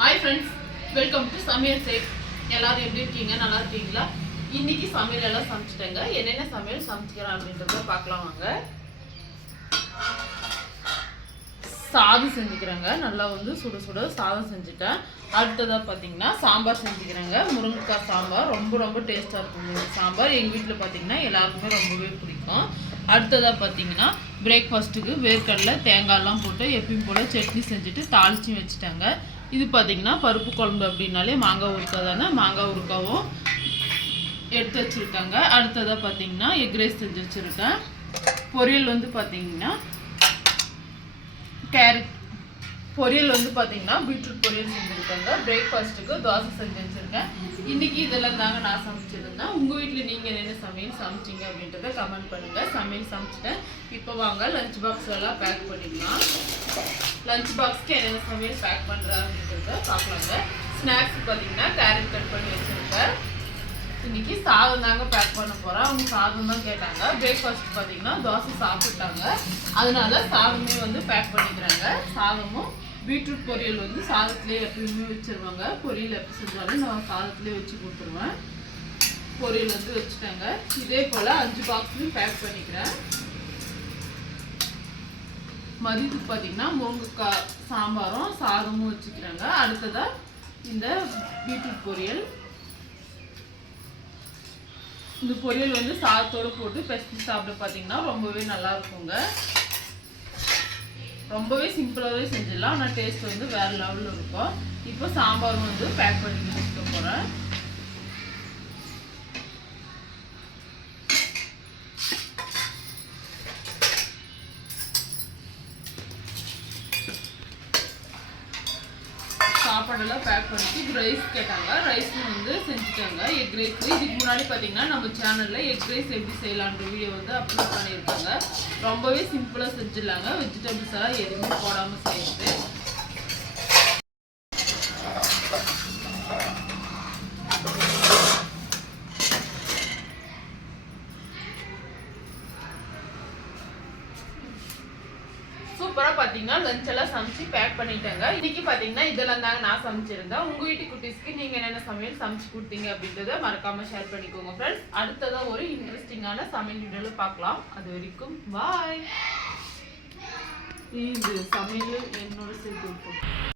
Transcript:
Hi friends welcome to சமையல் chef எல்லாரும் எப்படி இருக்கீங்க? நல்லா இருக்கீங்களா? இன்னைக்கு சமையல் எல்லாம் சமைச்சிட்டேங்க. என்னென்ன சமையல் சமைச்சிக்கிறேன் அப்படின்றத பார்க்கலாம் வாங்க. சாதம் செஞ்சுக்கிறேங்க. நல்லா வந்து சுட சுட சாதம் செஞ்சுட்டேன். அடுத்ததாக பார்த்தீங்கன்னா சாம்பார் செஞ்சுக்கிறேங்க. முருங்கைக்காய் சாம்பார். ரொம்ப ரொம்ப டேஸ்ட்டாக இருக்கும் இந்த சாம்பார். எங்கள் வீட்டில் பார்த்தீங்கன்னா எல்லாருக்குமே ரொம்பவே பிடிக்கும். அடுத்ததாக பார்த்தீங்கன்னா பிரேக்ஃபாஸ்ட்டுக்கு வேர்க்கடலை தேங்காய்லாம் போட்டு எப்பயும் போல் சட்னி செஞ்சுட்டு தாளிச்சும் வச்சுட்டாங்க. இது பார்த்தீங்கன்னா பருப்பு குழம்பு அப்படின்னாலே மாங்காய் உருக்காய் தானே? மாங்காய் உருக்காவும் எடுத்து வச்சுருக்காங்க. அடுத்ததாக பார்த்தீங்கன்னா எக் ரைஸ் செஞ்சு வச்சுருக்கேன். பொரியல் வந்து பார்த்திங்கன்னா பொரியல் வந்து பார்த்தீங்கன்னா பீட்ரூட் பொரியல் செஞ்சுருக்காங்க. பிரேக்ஃபாஸ்ட்டுக்கு தோசை செஞ்சு வச்சுருக்கேன். இன்னைக்கு இதெல்லாம் தாங்க நான் சமைச்சிருந்தேன். உங்கள் வீட்டில் நீங்கள் என்னென்ன சமையல் சமைச்சிங்க அப்படின்றத கமெண்ட் பண்ணுங்கள் சமையல் சமைச்சிட்டேன். இப்போ வாங்க லஞ்ச் பாக்ஸ் எல்லாம் பேக் பண்ணிக்கலாம். லஞ்ச் பாக்ஸ்க்கு என்னென்ன சமையல் பேக் பண்ணுறா அப்படின்றத பார்க்கலாங்க ஸ்நாக்ஸ் பார்த்தீங்கன்னா கேரட் கட் பண்ணி வச்சுருக்கேன். இன்னைக்கு சாதம் தாங்க பேக் பண்ண போகிறேன் அவங்க சாதம் தான் கேட்டாங்க. பிரேக்ஃபாஸ்ட் பார்த்தீங்கன்னா தோசை சாப்பிட்டாங்க. அதனால சாதமே வந்து பேக் பண்ணிக்கிறாங்க. சாதமும் பீட்ரூட் பொரியல் வந்து சாதத்துலேயே எப்பயுமே வச்சிருவாங்க. பொரியல் எப்போ செஞ்சாலும் நான் சாதத்துலேயே வச்சு கொடுத்துருவேன். பொரியல் வந்து வச்சுட்டாங்க இதே போல் அஞ்சு பாக்ஸ்லையும் பேக் பண்ணிக்கிறேன். மதியத்துக்கு பார்த்தீங்கன்னா முருங்கைக்காய் சாம்பாரும் சாதமும் வச்சுக்கிறாங்க. அடுத்ததாக இந்த பீட்ரூட் பொரியல். இந்த பொரியல் வந்து சாதத்தோடு போட்டு பெஸ்ட் சாப்பிட பார்த்தீங்கன்னா ரொம்பவே நல்லா இருக்குங்க. ரொம்பவே சிம்பிளாகவே செஞ்சிடலாம். ஆனால் டேஸ்ட் வந்து வேறு லெவலில் இருக்கும். இப்போ சாம்பார் வந்து பேக் பண்ணி வச்சுக்க போகிறேன் சாப்பாடெல்லாம் பேக் பண்ணிட்டு ரைஸ் கேட்டாங்க. ரைஸும் வந்து செஞ்சு எக் ரைஸ் இதுக்கு முன்னாடி பார்த்தீங்கன்னா நம்ம சேனலில் எக் ரைஸ் எப்படி செய்யலான்ற வீடியோ வந்து அப்லோட் பண்ணியிருக்காங்க. ரொம்பவே சிம்பிளாக செஞ்சிடலாங்க. வெஜிடபிள்ஸ் எல்லாம் எதுவுமே போடாமல் செய்யுது சூப்பராக பார்த்தீங்கன்னா லஞ்ச் எல்லாம் சமைச்சு பேக் பண்ணிட்டாங்க. இன்னைக்கு பார்த்தீங்கன்னா இதெல்லாம் தாங்க நான் சமைச்சிருந்தேன். உங்கள் வீட்டு குட்டீஸ்க்கு நீங்கள் என்னென்ன சமையல் சமைச்சு கொடுத்தீங்க அப்படின்றத மறக்காம ஷேர் பண்ணிக்கோங்க ஃப்ரெண்ட்ஸ் அடுத்ததாக ஒரு இன்ட்ரெஸ்டிங்கான சமையல் வீடியோவில் பார்க்கலாம். அது வரைக்கும் பாய் இது சமையல் என்னோட சேர்த்து